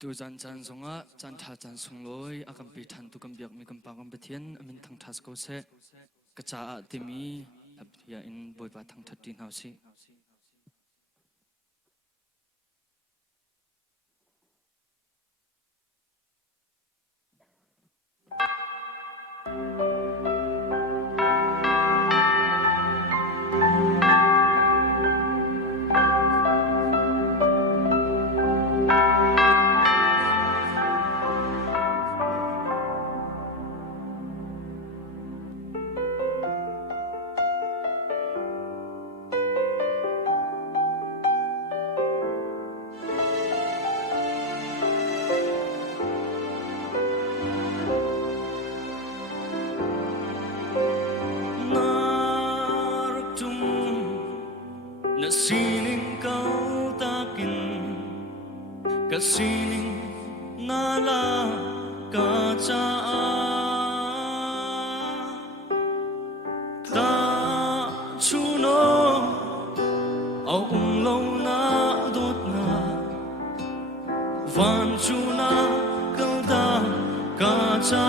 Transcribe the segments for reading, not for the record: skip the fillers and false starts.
tu zan zan zonga zan tha zan sung loi akam pi than tu kam biak mi kam pa kam pathian amin thang thas ko se ka cha ti mi ya in boi pa thang thatin hausi na sining kau takin ka sining nala ka cha ta chuno au lâu na đốt na van chuna kal da ka cha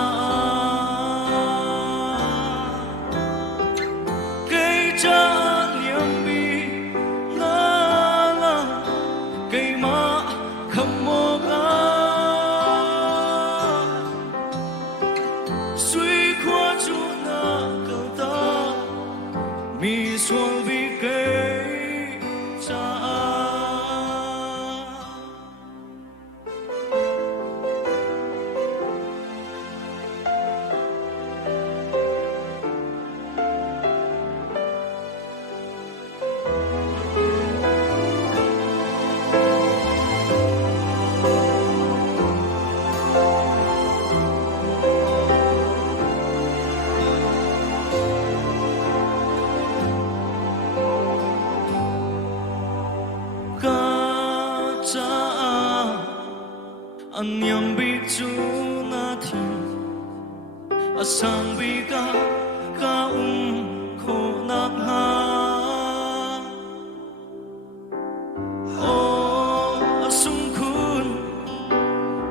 mi xuân vì cây cha anh nhầm bị chú na thiên sang bị ca khổ nát ha ô sung khun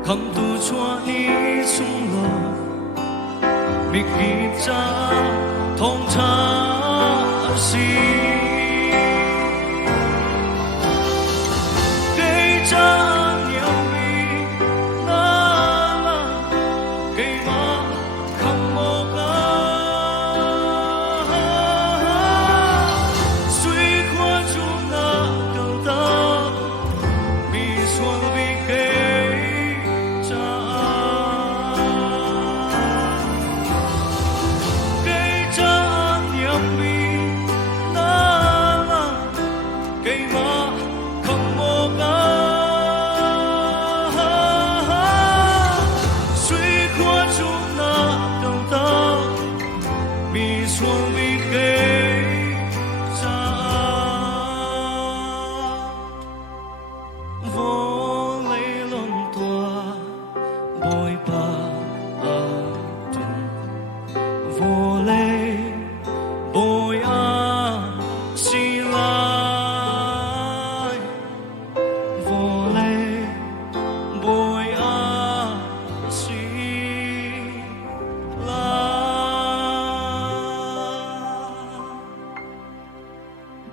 không tu chua đi sung lo bị kịp cha thông cha si cây cha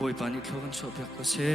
boi pani khlogan so pek ko se